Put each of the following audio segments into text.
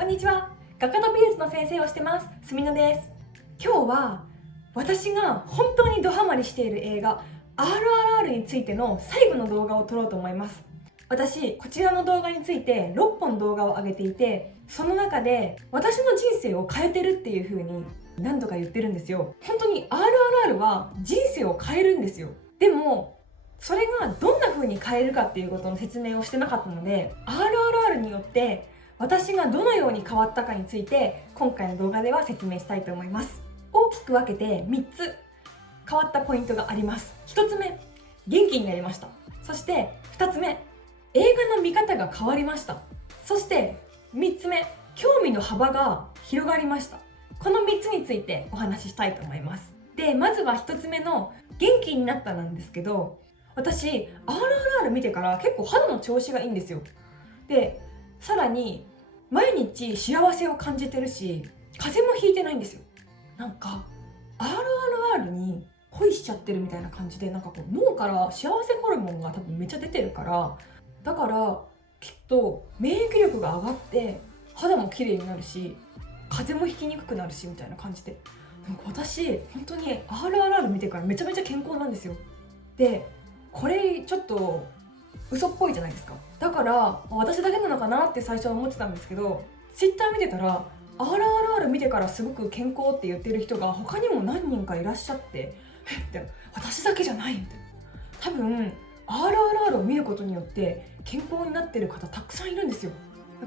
こんにちは。画家と美術の先生をしてますすみのです。今日は私が本当にドハマりしている映画 RRR についての最後の動画を撮ろうと思います。私こちらの動画について6本動画を上げていて、その中で私の人生を変えてるっていう風に何度か言ってるんですよ。本当に RRR は人生を変えるんですよ。でもそれがどんな風に変えるかっていうことの説明をしてなかったので、 RRR によって私がどのように変わったかについて今回の動画では説明したいと思います。大きく分けて3つ変わったポイントがあります。1つ目、元気になりました。そして2つ目、映画の見方が変わりました。そして3つ目、興味の幅が広がりました。この3つについてお話ししたいと思います。で、まずは1つ目の元気になったなんですけど、私 RRR 見てから結構肌の調子がいいんですよ。で、さらに毎日幸せを感じてるし、風邪もひいてないんですよ。なんか RRR に恋しちゃってるみたいな感じで、なんかこう脳から幸せホルモンが多分めっちゃ出てるから、だからきっと免疫力が上がって肌も綺麗になるし、風邪もひきにくくなるしみたいな感じで、なんか私本当に RRR 見てからめちゃめちゃ健康なんですよ。で、これちょっと嘘っぽいじゃないですか。だから私だけなのかなって最初は思ってたんですけど、Twitter 見てたら RRR 見てからすごく健康って言ってる人が他にも何人かいらっしゃって、って私だけじゃないみたいな。多分 RRR を見ることによって健康になってる方たくさんいるんですよ。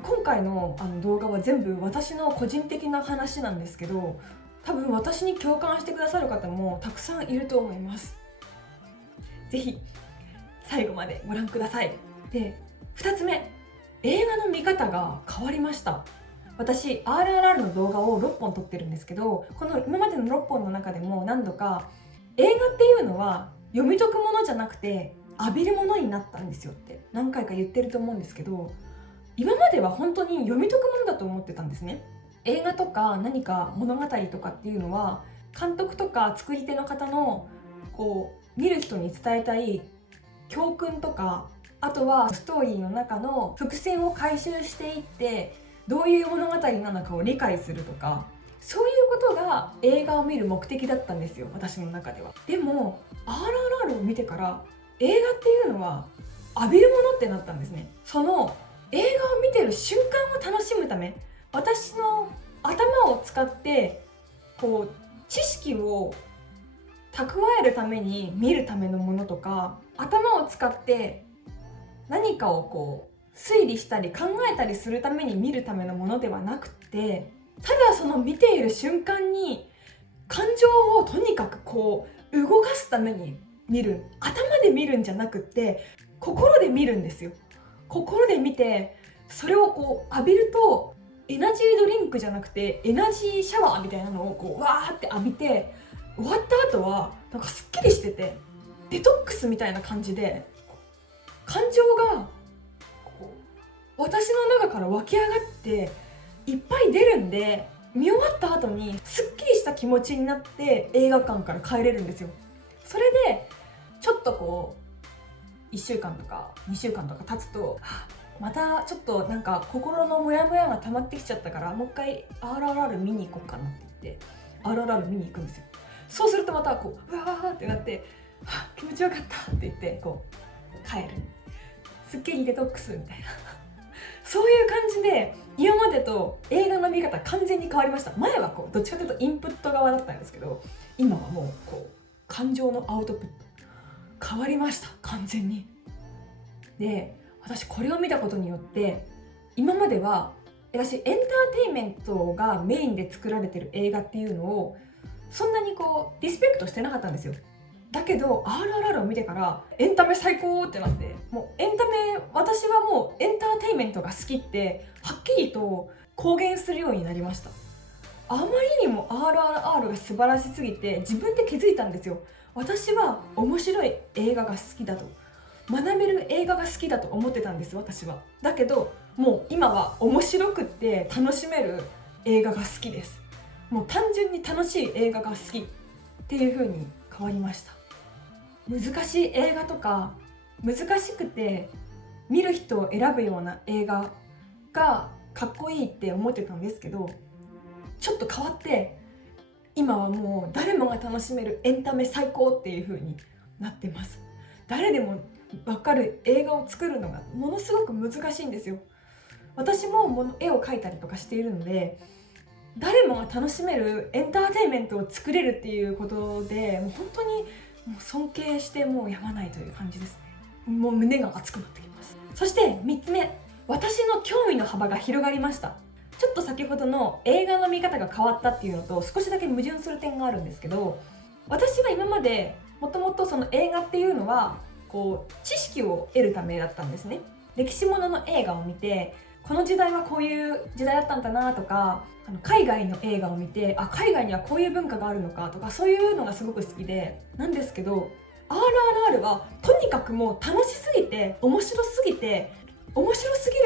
今回の動画は全部私の個人的な話なんですけど、多分私に共感してくださる方もたくさんいると思います。ぜひ最後までご覧ください。で、2つ目、映画の見方が変わりました。私 RRR の動画を6本撮ってるんですけど、この今までの6本の中でも何度か映画っていうのは読み解くものじゃなくて浴びるものになったんですよって何回か言ってると思うんですけど、今までは本当に読み解くものだと思ってたんですね。映画とか何か物語とかっていうのは監督とか作り手の方のこう見る人に伝えたい教訓とか、あとはストーリーの中の伏線を回収していってどういう物語なのかを理解するとか、そういうことが映画を見る目的だったんですよ、私の中では。でも RRR を見てから映画っていうのは浴びるものってなったんですね。その映画を見てる瞬間を楽しむため、私の頭を使ってこう知識を蓄えるために見るためのものとか、頭を使って何かをこう推理したり考えたりするために見るためのものではなくて、ただその見ている瞬間に感情をとにかくこう動かすために見る。頭で見るんじゃなくって心で見るんですよ。心で見て、それをこう浴びるとエナジードリンクじゃなくてエナジーシャワーみたいなのをこうわーって浴びて、終わった後はなんかすっきりしててデトックスみたいな感じで、感情がこう私の中から湧き上がっていっぱい出るんで、見終わった後にすっきりした気持ちになって映画館から帰れるんですよ。それでちょっとこう1週間とか2週間とか経つと、またちょっとなんか心のモヤモヤが溜まってきちゃったから、もう一回 RRR 見に行こうかなって言って RRR 見に行くんですよ。そうするとまたこううわーってなって、気持ちよかったって言ってこう帰る。すっきりデトックスみたいなそういう感じで今までと映画の見方完全に変わりました。前はこうどっちかというとインプット側だったんですけど、今はもうこう感情のアウトプット変わりました、完全に。で、私これを見たことによって、今までは私エンターテインメントがメインで作られてる映画っていうのをそんなにこうリスペクトしてなかったんですよ。だけど RRR を見てからエンタメ最高ってなって、もうエンタメ、私はもうエンターテインメントが好きってはっきりと公言するようになりました。あまりにも RRR が素晴らしすぎて自分で気づいたんですよ。私は面白い映画が好きだと、学べる映画が好きだと思ってたんです、私は。だけどもう今は面白くって楽しめる映画が好きです。もう単純に楽しい映画が好きっていう風に変わりました。難しい映画とか難しくて見る人を選ぶような映画がかっこいいって思ってたんですけど、ちょっと変わって今はもう誰もが楽しめるエンタメ最高っていう風になってます。誰でも分かる映画を作るのがものすごく難しいんですよ。私も絵を描いたりとかしているので、誰もが楽しめるエンターテインメントを作れるっていうことで、もう本当にもう尊敬してもうやまないという感じですね。もう胸が熱くなってきます。そして3つ目、私の興味の幅が広がりました。ちょっと先ほどの映画の見方が変わったっていうのと少しだけ矛盾する点があるんですけど、私は今までもともとその映画っていうのはこう知識を得るためだったんですね。歴史ものの映画を見て、この時代はこういう時代だったんだなとか、海外の映画を見て、海外にはこういう文化があるのかとか、そういうのがすごく好きでなんですけど、 RRR はとにかくもう楽しすぎて面白すぎ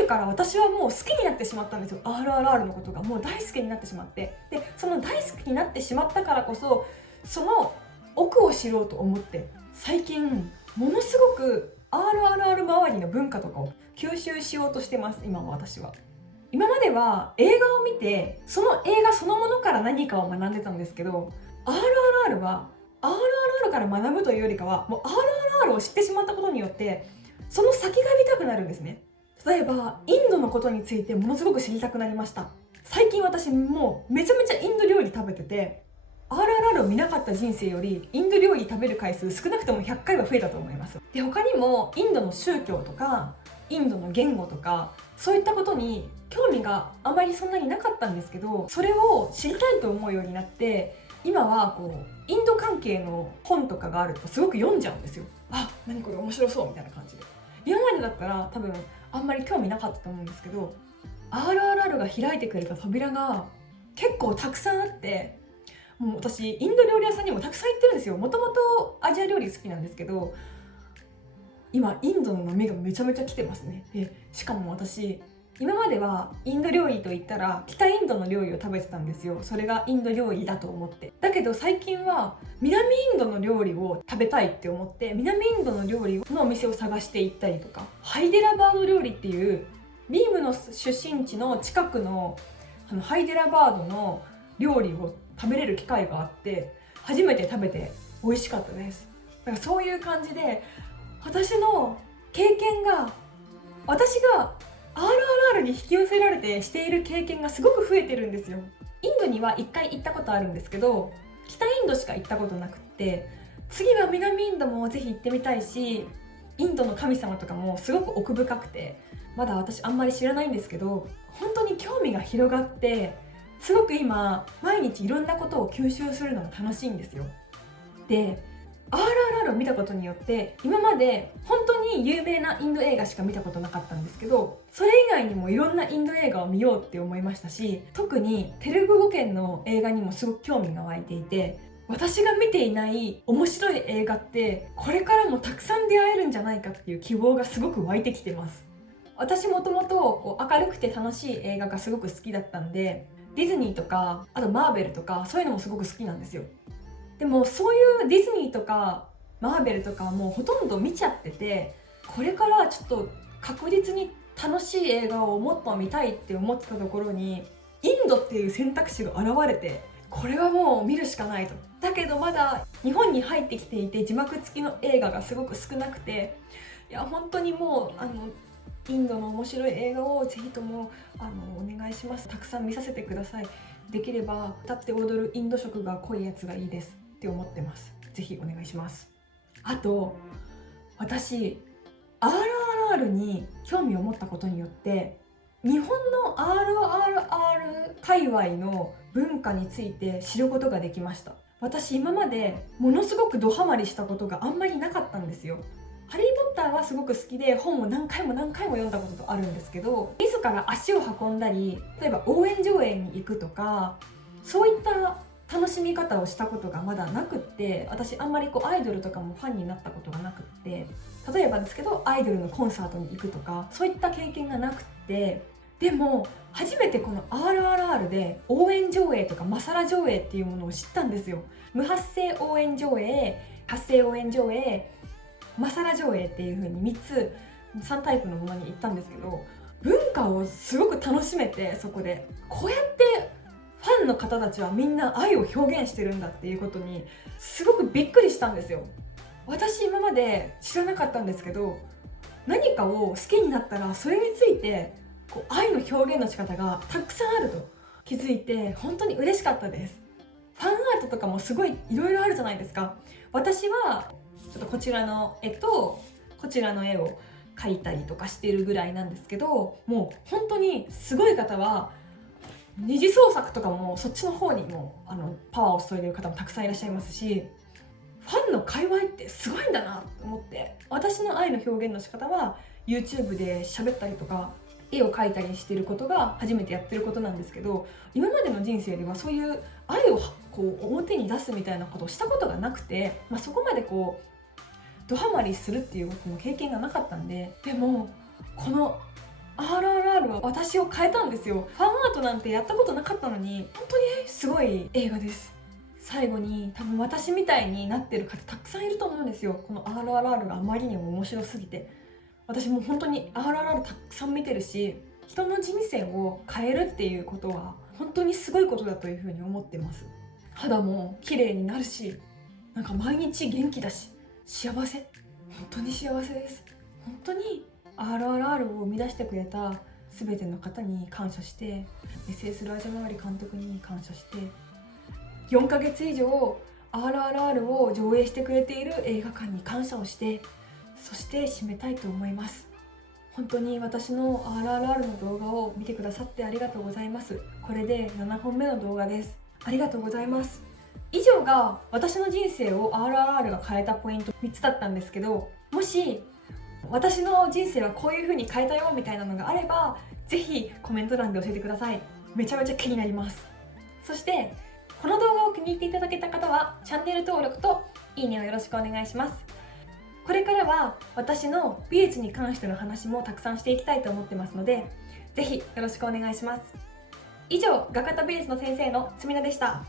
るから、私はもう好きになってしまったんですよ。 RRR のことがもう大好きになってしまって、でその大好きになってしまったからこそ、その奥を知ろうと思って最近ものすごく RRR 周りの文化とかを吸収しようとしてます。今は私は。今までは映画を見てその映画そのものから何かを学んでたんですけど、 RRR は RRR から学ぶというよりかは、もう RRR を知ってしまったことによってその先が見たくなるんですね。例えばインドのことについてものすごく知りたくなりました。最近私もうめちゃめちゃインド料理食べてて、 RRR を見なかった人生よりインド料理食べる回数少なくとも100回は増えたと思います。で他にもインドの宗教とかインドの言語とか、そういったことに興味があまりそんなになかったんですけど、それを知りたいと思うようになって、今はこうインド関係の本とかがあるとすごく読んじゃうんですよ。何これ面白そうみたいな感じで。今までだったら多分あんまり興味なかったと思うんですけど、 RRR が開いてくれた扉が結構たくさんあって、もう私インド料理屋さんにもたくさん行ってるんですよ。もともとアジア料理好きなんですけど、今インドの波がめちゃめちゃ来てますね。でしかも私今まではインド料理といったら北インドの料理を食べてたんですよ。それがインド料理だと思って。だけど最近は南インドの料理を食べたいって思って、南インドの料理のお店を探して行ったりとか、ハイデラバード料理っていうビームの出身地の近くのハイデラバードの料理を食べれる機会があって、初めて食べて美味しかったです。だからそういう感じで、私の経験が、私が RRR に引き寄せられてしている経験がすごく増えてるんですよ。インドには1回行ったことあるんですけど、北インドしか行ったことなくって、次は南インドもぜひ行ってみたいし、インドの神様とかもすごく奥深くて、まだ私あんまり知らないんですけど、本当に興味が広がって、すごく今毎日いろんなことを吸収するのが楽しいんですよ。でRRR を見たことによって、今まで本当に有名なインド映画しか見たことなかったんですけど、それ以外にもいろんなインド映画を見ようって思いましたし、特にテルグ語圏の映画にもすごく興味が湧いていて、私が見ていない面白い映画ってこれからもたくさん出会えるんじゃないかっていう希望がすごく湧いてきてます。私もともと明るくて楽しい映画がすごく好きだったんで、ディズニーとかあとマーベルとかそういうのもすごく好きなんですよ。でもそういうディズニーとかマーベルとかはもうほとんど見ちゃってて、これからちょっと確実に楽しい映画をもっと見たいって思ってたところにインドっていう選択肢が現れて、これはもう見るしかないと。だけどまだ日本に入ってきていて字幕付きの映画がすごく少なくて、いや本当にもうインドの面白い映画をぜひともお願いします。たくさん見させてください。できれば歌って踊るインド色が濃いやつがいいですって思ってます。ぜひお願いします。あと私 RRR に興味を持ったことによって日本の RRR 界隈の文化について知ることができました。私今までものすごくドハマりしたことがあんまりなかったんですよ。ハリー・ポッターはすごく好きで本を何回も読んだことあるんですけど、自ら足を運んだり、例えば応援上映に行くとか、そういった楽しみ方をしたことがまだなくって、私あんまりアイドルとかもファンになったことがなくって、例えばですけどアイドルのコンサートに行くとかそういった経験がなくって、でも初めてこの RRR で応援上映とかマサラ上映っていうものを知ったんですよ。無発声応援上映、発声応援上映、マサラ上映っていう風に3タイプのものに行ったんですけど、文化をすごく楽しめて、そこでこうやってファンの方たちはみんな愛を表現してるんだっていうことにすごくびっくりしたんですよ。私今まで知らなかったんですけど、何かを好きになったらそれについてこう愛の表現の仕方がたくさんあると気づいて本当に嬉しかったです。ファンアートとかもすごいいろいろあるじゃないですか。私はちょっとこちらの絵とこちらの絵を描いたりとかしてるぐらいなんですけど、もう本当にすごい方は二次創作とかもそっちの方にもパワーを注いでる方もたくさんいらっしゃいますし、ファンの界隈ってすごいんだなと思って、私の愛の表現の仕方は YouTube で喋ったりとか絵を描いたりしてることが初めてやってることなんですけど、今までの人生ではそういう愛をこう表に出すみたいなことをしたことがなくて、そこまでこうドハマりするっていうことの経験がなかったんで、でもこの RRR は私を変えたんですよ。ファンアートなんてやったことなかったのに本当にすごい映画です。最後に多分私みたいになってる方たくさんいると思うんですよ。この RRR があまりにも面白すぎて、私も本当に RRR たくさん見てるし、人の人生を変えるっていうことは本当にすごいことだというふうに思ってます。肌も綺麗になるし、なんか毎日元気だし、幸せ、本当に幸せです。本当に RRR を生み出してくれた全ての方に感謝して、 SS ラージャマーリ監督に感謝して、4ヶ月以上 RRR を上映してくれている映画館に感謝をして、そして締めたいと思います。本当に私の RRR の動画を見てくださってありがとうございます。これで7本目の動画です。ありがとうございます。以上が私の人生を RRR が変えたポイント3つだったんですけど、もし私の人生はこういう風に変えたよみたいなのがあれば、ぜひコメント欄で教えてください。めちゃめちゃ気になります。そしてこの動画を気に入っていただけた方はチャンネル登録といいねをよろしくお願いします。これからは私の美術に関しての話もたくさんしていきたいと思ってますので、ぜひよろしくお願いします。以上、画家と美術の先生のすみなでした。